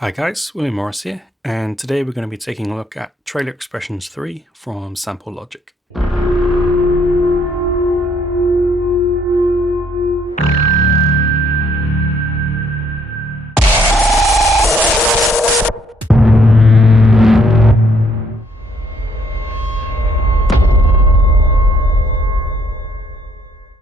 Hi guys, William Morris here, and today we're going to be taking a look at Trailer Xpressions 3 from Sample Logic.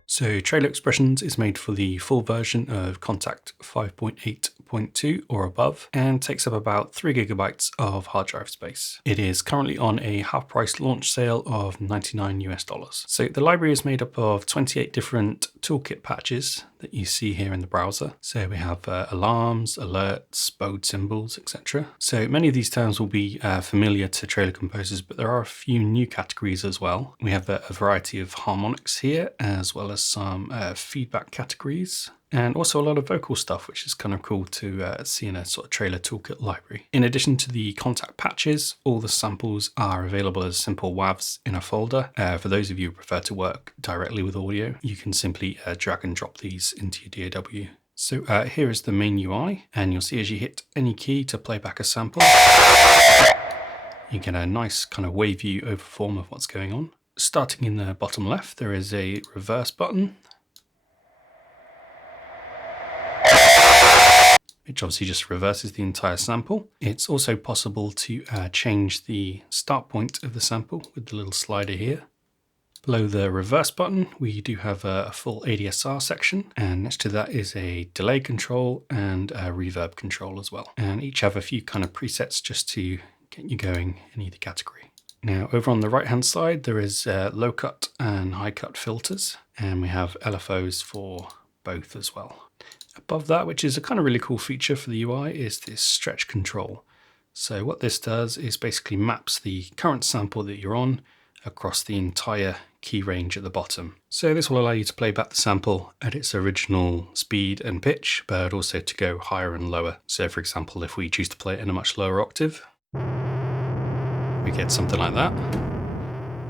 So Trailer Xpressions is made for the full version of Kontakt 5.8.2 or above and takes up about 3 GB of hard drive space. It is currently on a half-price launch sale of $99 US. So the library is made up of 28 different toolkit patches that you see here in the browser. So we have alarms, alerts, bode symbols, etc. So many of these terms will be familiar to trailer composers, but there are a few new categories as well. We have a variety of harmonics here, as well as some feedback categories, and also a lot of vocal stuff, which is kind of cool to see in a sort of trailer toolkit library. In addition to the Kontakt patches, all the samples are available as simple WAVs in a folder. For those of you who prefer to work directly with audio, you can simply drag and drop these into your DAW. So here is the main UI, and you'll see as you hit any key to play back a sample, you get a nice kind of wave view overform of what's going on. Starting in the bottom left, there is a reverse button, which obviously just reverses the entire sample. It's also possible to change the start point of the sample with the little slider here. Below the reverse button, we do have a full ADSR section, and next to that is a delay control and a reverb control as well. And each have a few kind of presets just to get you going in either category. Now over on the right hand side, there is low cut and high cut filters, and we have LFOs for both as well. Above that, which is a kind of really cool feature for the UI, is this stretch control. So what this does is basically maps the current sample that you're on across the entire key range at the bottom. So this will allow you to play back the sample at its original speed and pitch, but also to go higher and lower. So for example, if we choose to play it in a much lower octave, we get something like that,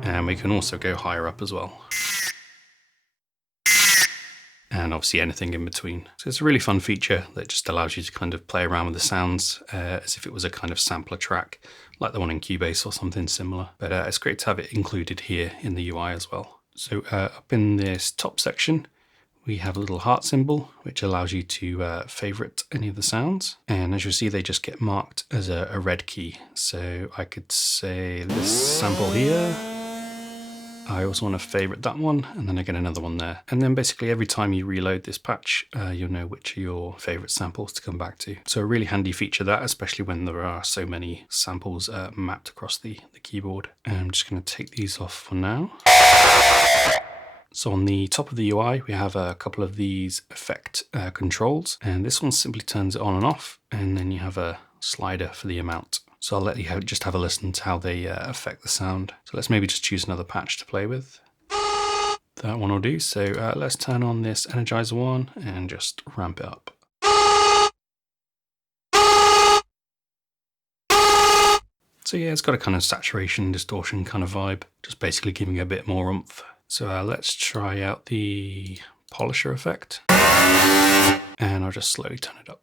and we can also go higher up as well, and obviously anything in between. So it's a really fun feature that just allows you to kind of play around with the sounds as if it was a kind of sampler track, like the one in Cubase or something similar. But it's great to have it included here in the UI as well. So up in this top section, we have a little heart symbol, which allows you to favorite any of the sounds. And as you see, they just get marked as a red key. So I could say this sample here, I also want to favorite that one, and then I get another one there. And then basically every time you reload this patch, you'll know which are your favorite samples to come back to. So a really handy feature that, especially when there are so many samples mapped across the keyboard. And I'm just going to take these off for now. So on the top of the UI, we have a couple of these effect controls, and this one simply turns it on and off, and then you have a slider for the amount. So I'll let you just have a listen to how they affect the sound. So let's maybe just choose another patch to play with. That one will do. So let's turn on this Energizer one and just ramp it up. So yeah, it's got a kind of saturation, distortion kind of vibe, just basically giving it a bit more oomph. So let's try out the polisher effect, and I'll just slowly turn it up.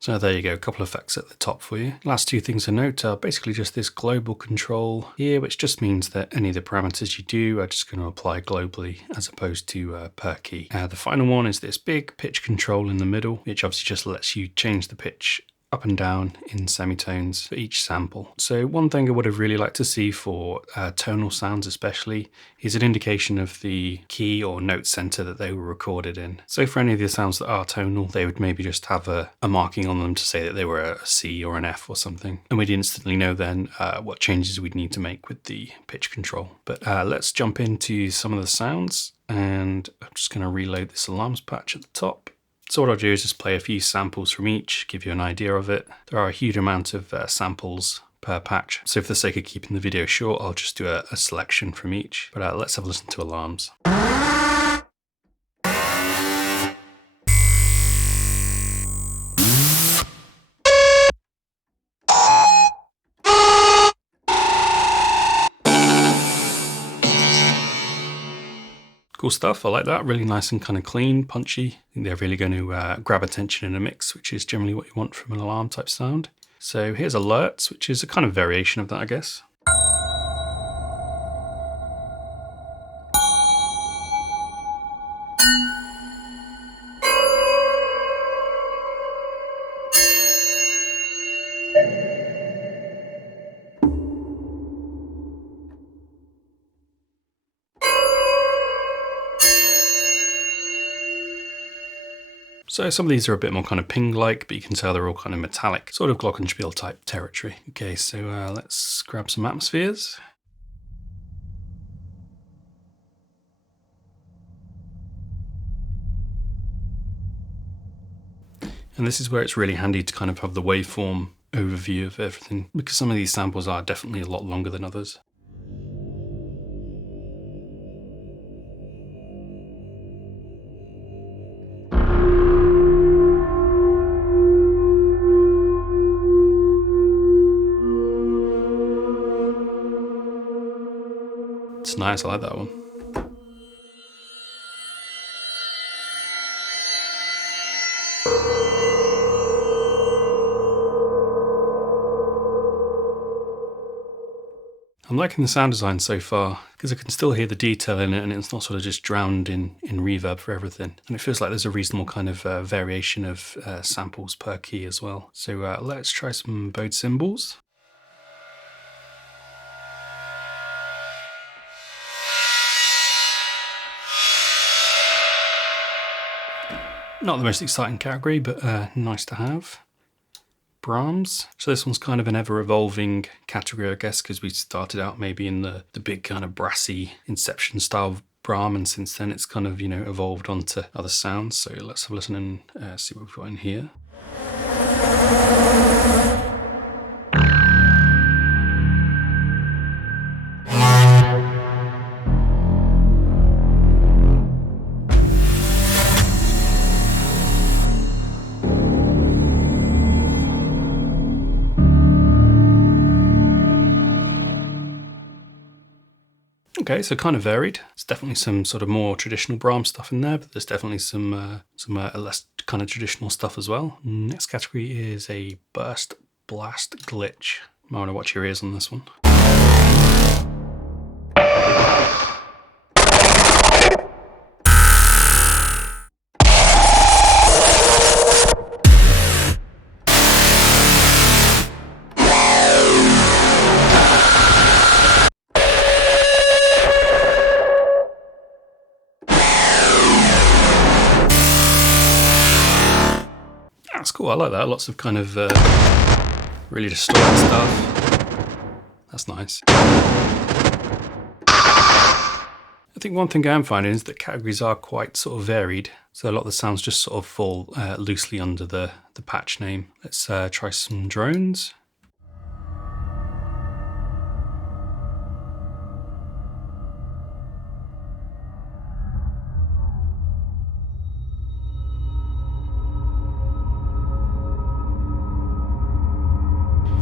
So there you go, a couple of effects at the top for you. Last two things to note are basically just this global control here, which just means that any of the parameters you do are just going to apply globally as opposed to per key. The final one is this big pitch control in the middle, which obviously just lets you change the pitch up and down in semitones for each sample. So one thing I would have really liked to see for tonal sounds especially is an indication of the key or note center that they were recorded in. So for any of the sounds that are tonal, they would maybe just have a marking on them to say that they were a C or an F or something. And we'd instantly know then what changes we'd need to make with the pitch control. But let's jump into some of the sounds, and I'm just going to reload this alarms patch at the top. So what I'll do is just play a few samples from each, give you an idea of it. There are a huge amount of samples per patch, so for the sake of keeping the video short, I'll just do a selection from each. But let's have a listen to alarms. Cool stuff, I like that. Really nice and kind of clean, punchy. I think they're really going to grab attention in a mix, which is generally what you want from an alarm type sound. So here's alerts, which is a kind of variation of that, I guess. So some of these are a bit more kind of ping-like, but you can tell they're all kind of metallic, sort of glockenspiel type territory. Okay, so let's grab some atmospheres. And this is where it's really handy to kind of have the waveform overview of everything, because some of these samples are definitely a lot longer than others. It's nice, I like that one. I'm liking the sound design so far, because I can still hear the detail in it and it's not sort of just drowned in reverb for everything. And it feels like there's a reasonable kind of variation of samples per key as well. So let's try some bowed cymbals. Not the most exciting category, but nice to have. Brahms. So this one's kind of an ever-evolving category, I guess, because we started out maybe in the big kind of brassy Inception style Brahms, and since then it's kind of, you know, evolved onto other sounds. So let's have a listen and see what we've got in here. Okay, so kind of varied. It's definitely some sort of more traditional Brahms stuff in there, but there's definitely some less kind of traditional stuff as well. Next category is a burst blast glitch. I want to watch your ears on this one. That's cool, I like that. Lots of kind of really distorted stuff. That's nice. I think one thing I am finding is that categories are quite sort of varied. So a lot of the sounds just sort of fall loosely under the patch name. Let's try some drones.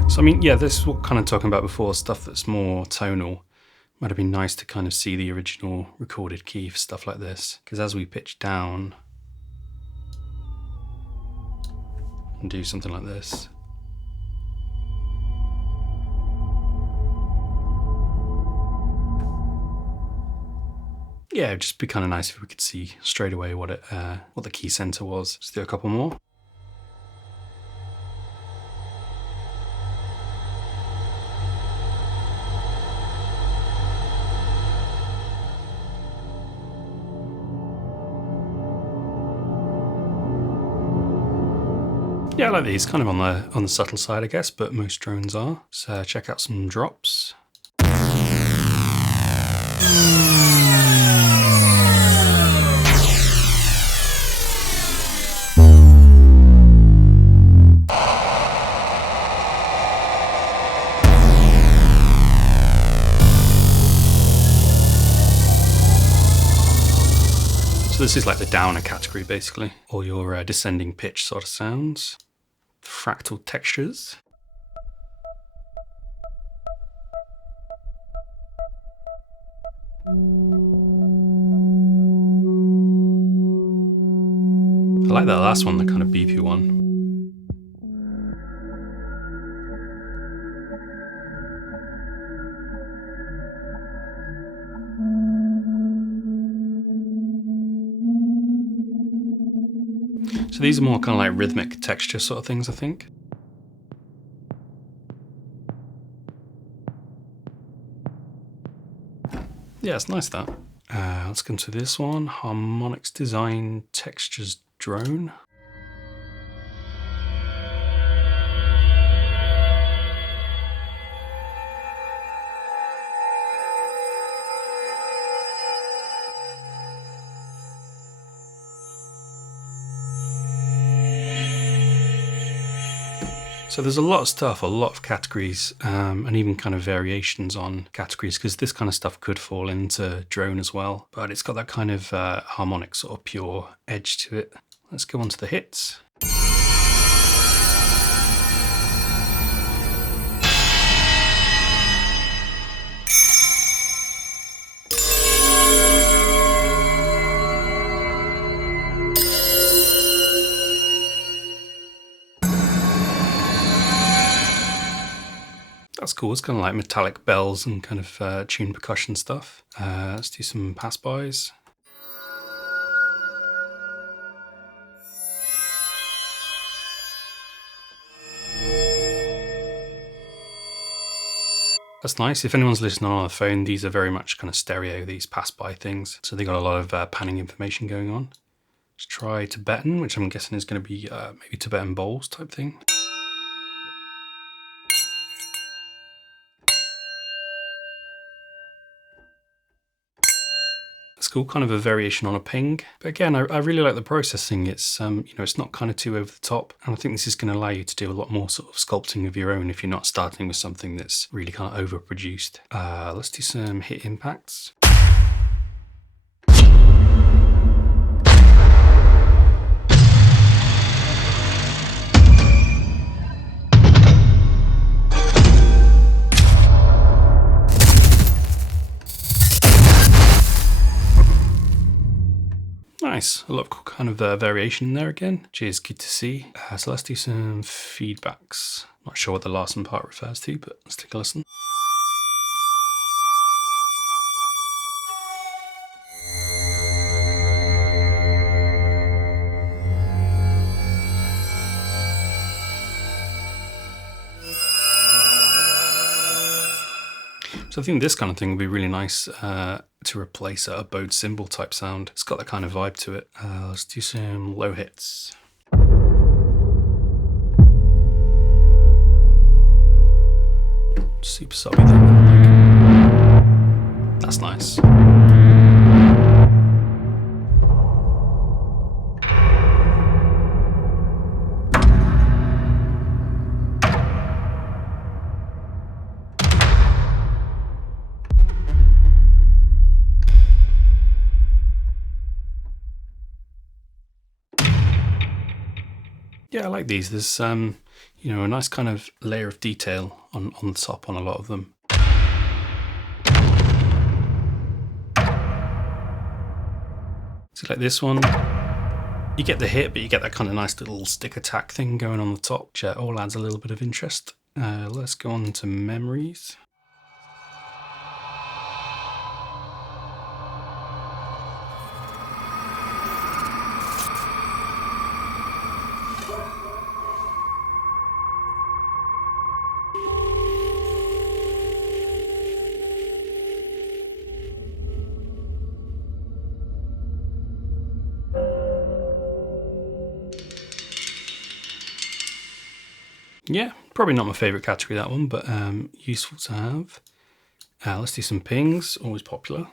So I mean, yeah, this is what kind of talking about before, stuff that's more tonal. Might have been nice to kind of see the original recorded key for stuff like this, because as we pitch down and do something like this, yeah, it'd just be kind of nice if we could see straight away what the key center was. Let's do a couple more. Yeah, I like these, kind of on the subtle side, I guess, but most drones are. So check out some drops. So this is like the downer category, basically. All your descending pitch sort of sounds. Fractal textures. I like that last one, the kind of beepy one. So these are more kind of like rhythmic texture sort of things, I think. Yeah, it's nice that. Let's come to this one, Harmonics Design Textures Drone. So there's a lot of stuff, a lot of categories, and even kind of variations on categories, because this kind of stuff could fall into drone as well, but it's got that kind of harmonic sort of pure edge to it. Let's go on to the hits. That's cool. It's kind of like metallic bells and kind of tuned percussion stuff. Let's do some pass-bys. That's nice. If anyone's listening on a phone, these are very much kind of stereo, these pass-by things. So they got a lot of panning information going on. Let's try Tibetan, which I'm guessing is going to be maybe Tibetan bowls type thing. It's cool, kind of a variation on a ping. But again, I really like the processing. It's it's not kind of too over the top. And I think this is going to allow you to do a lot more sort of sculpting of your own if you're not starting with something that's really kind of overproduced. Let's do some hit impacts. Nice, a lot of kind of variation in there again, which is good to see. So let's do some feedbacks. Not sure what the last part refers to, but let's take a listen. So I think this kind of thing would be really nice to replace a bowed cymbal type sound. It's got that kind of vibe to it. Let's do some low hits. Super subby thing. That's nice. Yeah, I like these. There's a nice kind of layer of detail on the top on a lot of them. So like this one, you get the hit, but you get that kind of nice little stick attack thing going on the top, which all adds a little bit of interest. Let's go on to memories. Yeah, probably not my favorite category, that one, but useful to have. Let's do some pings, always popular.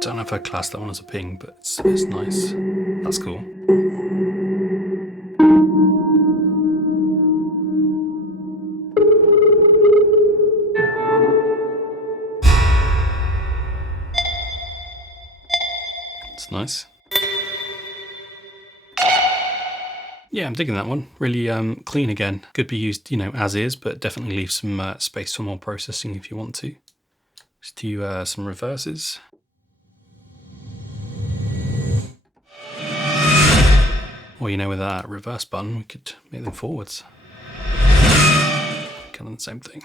Don't know if I'd class that one as a ping, but it's nice. That's cool. It's nice. Yeah, I'm digging that one. Really clean again. Could be used, you know, as is, but definitely leave some space for more processing if you want to. Let's do some reverses. Or, you know, with that reverse button, we could make them forwards. Kind of the same thing.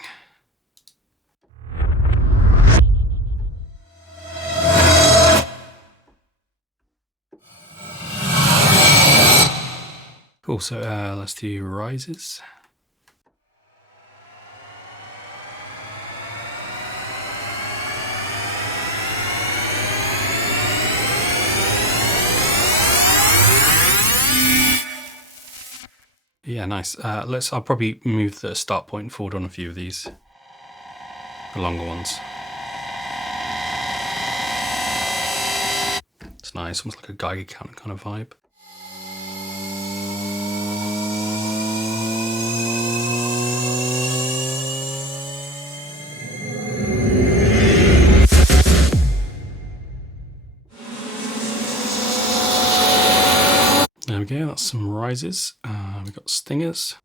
Cool, so let's do rises. Yeah, nice. I'll probably move the start point forward on a few of these, the longer ones. It's nice, almost like a Geiger counter kind of vibe. There we go, that's some rises. We've got stingers.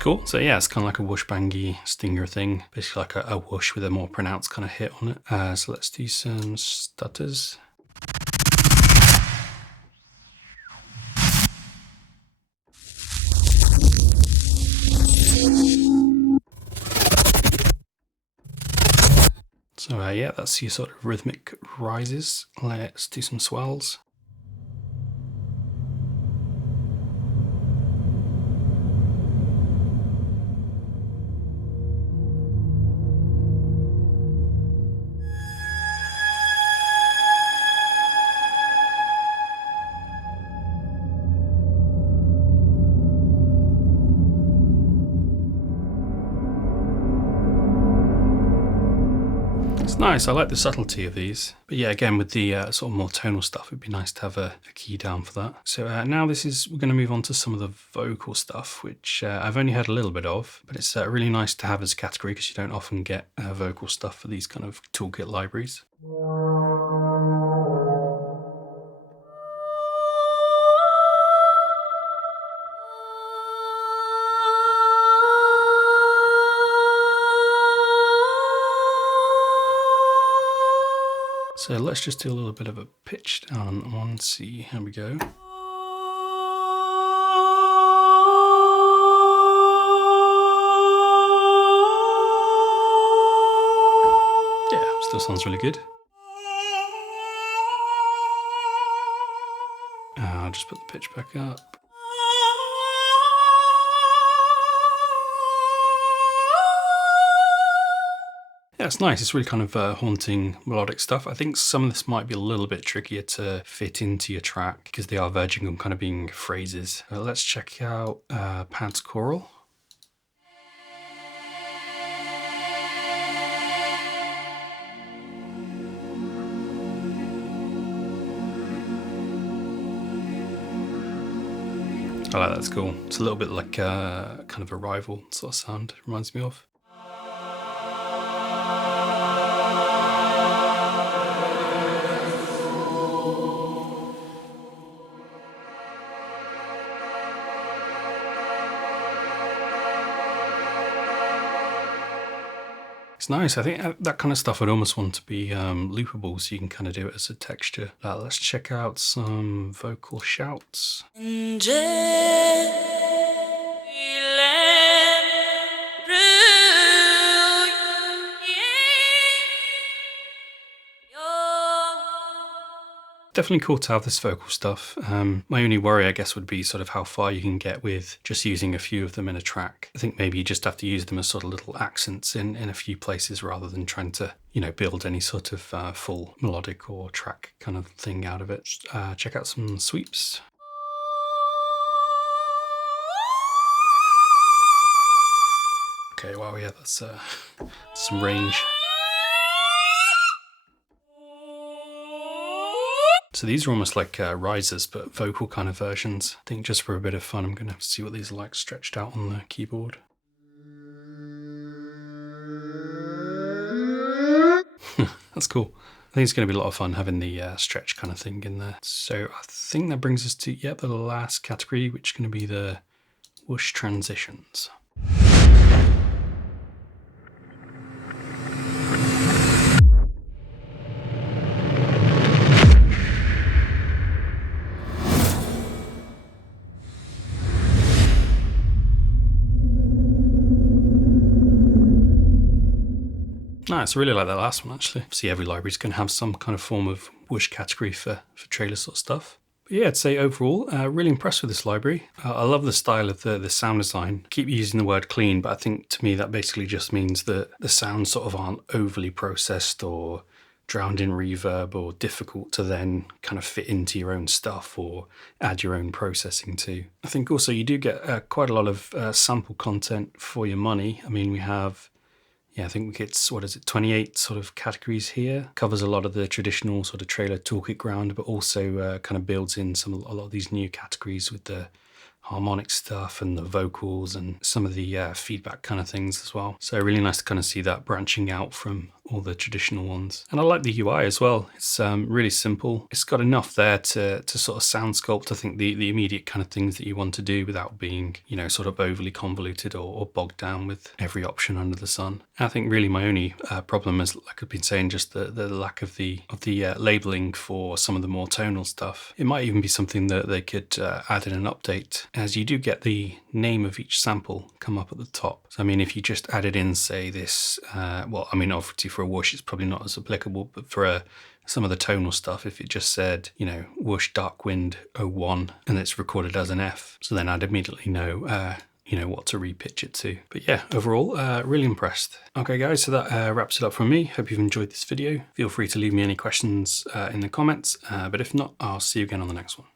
Cool. So yeah, it's kind of like a whoosh bangy stinger thing, basically like a whoosh with a more pronounced kind of hit on it. So let's do some stutters. So yeah, that's your sort of rhythmic rises. Let's do some swells. It's nice, I like the subtlety of these. But yeah, again, with the sort of more tonal stuff, it'd be nice to have a key down for that. So now we're going to move on to some of the vocal stuff, which I've only heard a little bit of, but it's really nice to have as a category because you don't often get vocal stuff for these kind of toolkit libraries. So let's just do a little bit of a pitch down on that one, see how we go. Yeah, still sounds really good. I'll just put the pitch back up. Yeah, it's nice. It's really kind of haunting melodic stuff. I think some of this might be a little bit trickier to fit into your track because they are verging on kind of being phrases. Let's check out Pads Choral. I like that, it's cool. It's a little bit like kind of a rival sort of sound, it reminds me of. It's nice. I think that kind of stuff I'd almost want to be loopable so you can kind of do it as a texture. Let's check out some vocal shouts. Definitely cool to have this vocal stuff. My only worry, I guess, would be sort of how far you can get with just using a few of them in a track. I think maybe you just have to use them as sort of little accents in a few places rather than trying to, you know, build any sort of full melodic or track kind of thing out of it. Check out some sweeps. Okay, wow, yeah, that's some range. So these are almost like risers, but vocal kind of versions. I think just for a bit of fun, I'm going to see what these are like stretched out on the keyboard. That's cool. I think it's going to be a lot of fun having the stretch kind of thing in there. So I think that brings us to, the last category, which is going to be the whoosh transitions. Nice, I really like that last one actually. See, every library's going to have some kind of form of whoosh category for trailer sort of stuff. But yeah, I'd say overall, really impressed with this library. I love the style of the sound design. I keep using the word clean, but I think to me that basically just means that the sounds sort of aren't overly processed or drowned in reverb or difficult to then kind of fit into your own stuff or add your own processing to. I think also you do get quite a lot of sample content for your money. I mean, we have, I think it's, 28 sort of categories here. Covers a lot of the traditional sort of trailer toolkit ground, but also kind of builds in a lot of these new categories with the harmonic stuff and the vocals and some of the feedback kind of things as well. So really nice to kind of see that branching out from all the traditional ones. And I like the UI as well. It's really simple. It's got enough there to sort of sound sculpt, I think, the immediate kind of things that you want to do without being, sort of overly convoluted or bogged down with every option under the sun. And I think really my only problem is, like I've been saying, just the lack of the labeling for some of the more tonal stuff. It might even be something that they could add in an update, as you do get the name of each sample come up at the top. So I mean, if you just added in, say, this, obviously for a whoosh it's probably not as applicable, but for some of the tonal stuff, if it just said, whoosh dark wind 01 and it's recorded as an F, so then I'd immediately know what to repitch it to. But yeah, overall, really impressed. Okay guys, so that wraps it up from me. Hope you've enjoyed this video. Feel free to leave me any questions in the comments, but if not, I'll see you again on the next one.